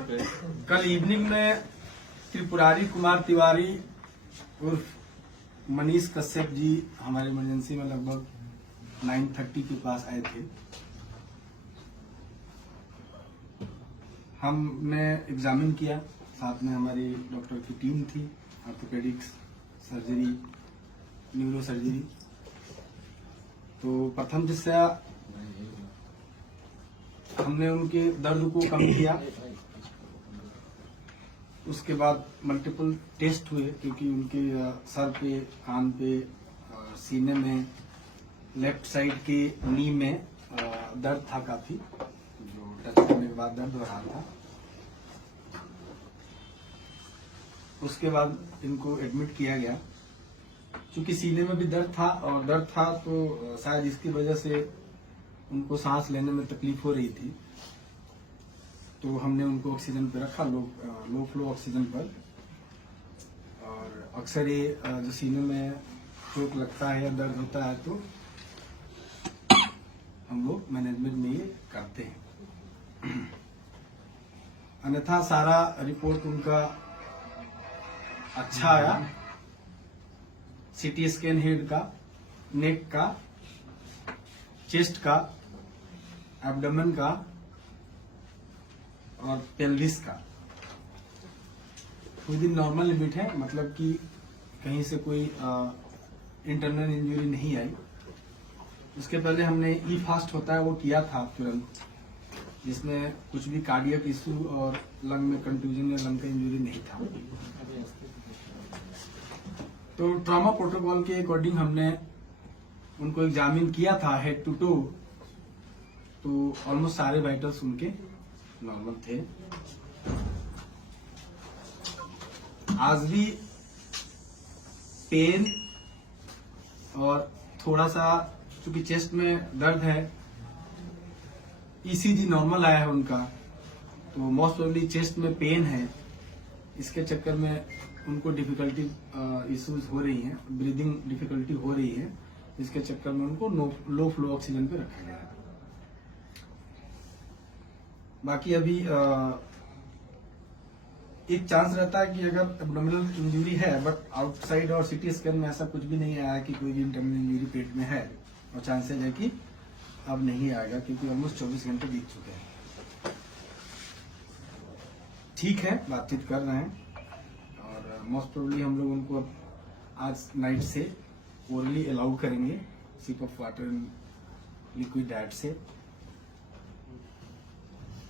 कल इवनिंग में त्रिपुरारी कुमार तिवारी उर्फ मनीष कश्यप जी हमारे इमरजेंसी में लगभग 9:30 के पास आए थे। हमने एग्जामिन किया, साथ में हमारी डॉक्टर की टीम थी, ऑर्थोपेडिक्स, सर्जरी, न्यूरो सर्जरी। तो प्रथम दृष्टया हमने उनके दर्द को कम किया। उसके बाद मल्टीपल टेस्ट हुए, क्योंकि उनके सर पे, कान पे, सीने में, लेफ्ट साइड के नी में दर्द था काफी, जो टच करने के बाद दर्द हो रहा था। उसके बाद इनको एडमिट किया गया। चूंकि सीने में भी दर्द था तो शायद इसकी वजह से उनको सांस लेने में तकलीफ हो रही थी, तो हमने उनको ऑक्सीजन पे रखा, लो फ्लो ऑक्सीजन पर। और अक्सर ये जो सीने में चोट लगता है या दर्द होता है तो हम लोग मैनेजमेंट में ये करते हैं। अन्यथा सारा रिपोर्ट उनका अच्छा आया। सीटी स्कैन हेड का, नेक का, चेस्ट का, एब्डोमेन का और पेल्विस का विद इन नॉर्मल लिमिट है, मतलब कि कहीं से कोई इंटरनल इंजरी नहीं आई। उसके पहले हमने ई फास्ट होता है वो किया था तुरंत, जिसमें कुछ भी कार्डियक इशू और लंग में कंट्यूजन या लंग का इंजरी नहीं था। तो ट्रॉमा प्रोटोकॉल के अकॉर्डिंग हमने उनको एग्जामिन किया था हेड टू टो, तो ऑलमोस्ट सारे वाइटल्स उनके नॉर्मल थे। आज भी पेन और थोड़ा सा चूंकि चेस्ट में दर्द है, ईसीजी नॉर्मल आया है उनका, तो मोस्ट प्रोबेबली चेस्ट में पेन है। इसके चक्कर में उनको डिफिकल्टी इश्यूज हो रही हैं, ब्रीदिंग डिफिकल्टी हो रही है, इसके चक्कर में उनको लो फ्लो ऑक्सीजन पे रखा गया है। बाकी अभी एक चांस रहता है कि अगर एब्डोमिनल इंजरी है, बट आउटसाइड और सीटी स्कैन में ऐसा कुछ भी नहीं आया कि कोई भी इंटरनल इंजरी पेट में है, और चांसेस है कि अब नहीं आएगा, क्योंकि ऑलमोस्ट 24 घंटे बीत चुके हैं। ठीक है, बातचीत कर रहे हैं और मोस्ट प्रोबेबली हम लोग उनको अब आज नाइट से ओरली अलाउ करेंगे, sip of water and liquid diet से।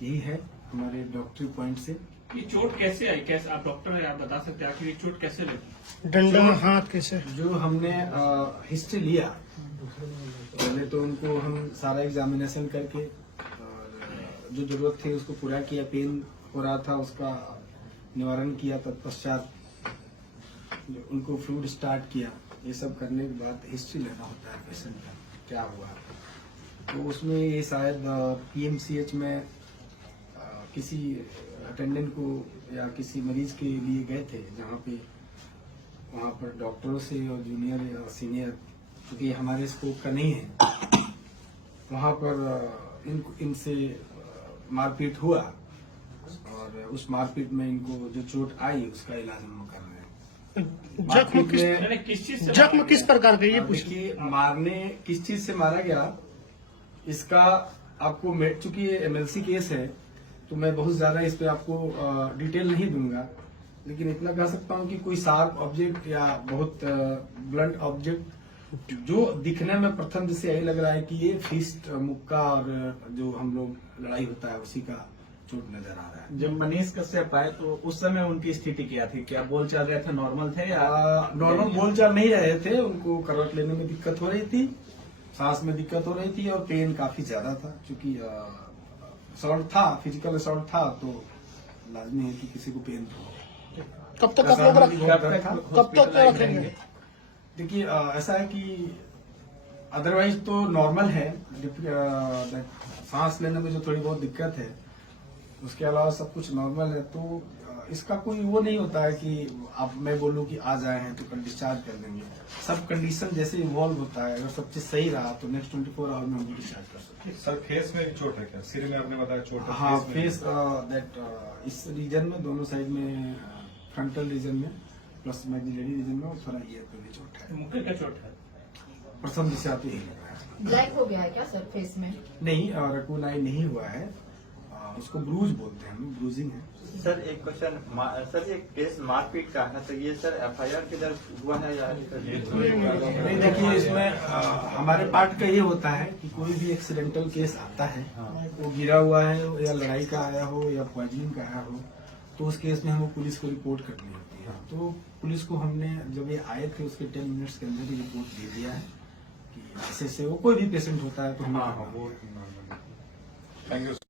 यही है हमारे डॉक्टरी पॉइंट से। ये चोट कैसे आई? कैसे, आप डॉक्टर हैं, आप बता सकते हैं आखिर ये चोट कैसे लगी? डंडा में हाथ कैसे? जो हमने हिस्ट्री लिया, पहले तो उनको हम सारा एग्जामिनेशन करके और जो जरूरत थी उसको पूरा किया। पेन हो रहा था उसका निवारण किया, तत्पश्चात उनको फ्लूइड स्टार्ट किया। ये सब करने के बाद हिस्ट्री लेना होता है पेशेंट का, क्या हुआ। तो उसमें ये शायद पीएमसीएच में किसी अटेंडेंट को या किसी मरीज के लिए गए थे, जहाँ पे वहाँ पर डॉक्टरों से और जूनियर या सीनियर, क्योंकि हमारे स्कोप का नहीं है, वहाँ पर इनसे मारपीट हुआ और उस मारपीट में इनको जो चोट आई उसका इलाज हम कर रहे हैं। जख्म किस प्रकार का, ये पूछिए। मारने किस चीज से मारा गया, इसका आपको चूंकि ये एमएलसी केस है तो मैं बहुत ज्यादा इस पे आपको डिटेल नहीं दूंगा, लेकिन इतना कह सकता हूँ कि कोई शार्प ऑब्जेक्ट या बहुत ब्लंट ऑब्जेक्ट जो दिखने में प्रथम जैसे यही लग रहा है कि ये फिस्ट, मुक्का और जो हम लोग लड़ाई होता है उसी का चोट नजर आ रहा है। जब मनीष कश्यप आए तो उस समय उनकी स्थिति क्या थी? क्या बोल चाल रहे थे, नॉर्मल थे या? नॉर्मल बोल चाल नहीं रहे थे, उनको करवट लेने में दिक्कत हो रही थी, सांस में दिक्कत हो रही थी और पेन काफी ज्यादा था। चूंकि असॉल्ट था, फिजिकल असॉल्ट था, तो लाजमी है कि किसी को पेन हो। कब तक आप लोग रखेंगे? देखिए ऐसा है कि अदरवाइज तो नॉर्मल है, सांस लेने में जो थोड़ी बहुत दिक्कत है, उसके अलावा सब कुछ नॉर्मल है। तो इसका कोई वो नहीं होता है कि अब मैं बोलूँ कि आज आए हैं तो कल डिस्चार्ज कर देंगे। सब कंडीशन जैसे इवॉल्व होता है, अगर सब चीज सही रहा तो नेक्स्ट 24 आवर में हम डिस्चार्ज कर सकते हैं। सर फेस में चोट है क्या? सिर में आपने बताया चोट है, हाँ, में फेस दैट इस रीजन में दोनों साइड में फ्रंटल रीजन में प्लस मैग्जिलरी रीजन में और थोड़ा ईयर पे भी चोट है। मुक्के का चोट है। प्रथम दिशा तो यही लग रहा है। ब्लैक हो गया है क्या सर फेस में? नहीं, रकून आई नहीं हुआ है, उसको ब्रूज बोलते हैं, हम ब्रूजिंग है। सर एक क्वेश्चन, सर ये केस मारपीट का है तो ये सर एफआईआर के दर्ज हुआ है या नहीं, देखिए इसमें हमारे पार्ट का ये होता है कि कोई भी एक्सीडेंटल केस आता है, वो गिरा हुआ है या लड़ाई का आया हो या पॉइजनिंग का आया हो, तो उस केस में हमको पुलिस को रिपोर्ट करनी होती है। तो पुलिस को हमने जब ये आए थे उसके 10 मिनट्स के अंदर ही रिपोर्ट दे दिया है कि ऐसे वो कोई भी पेशेंट होता है तो हम थैंक यू।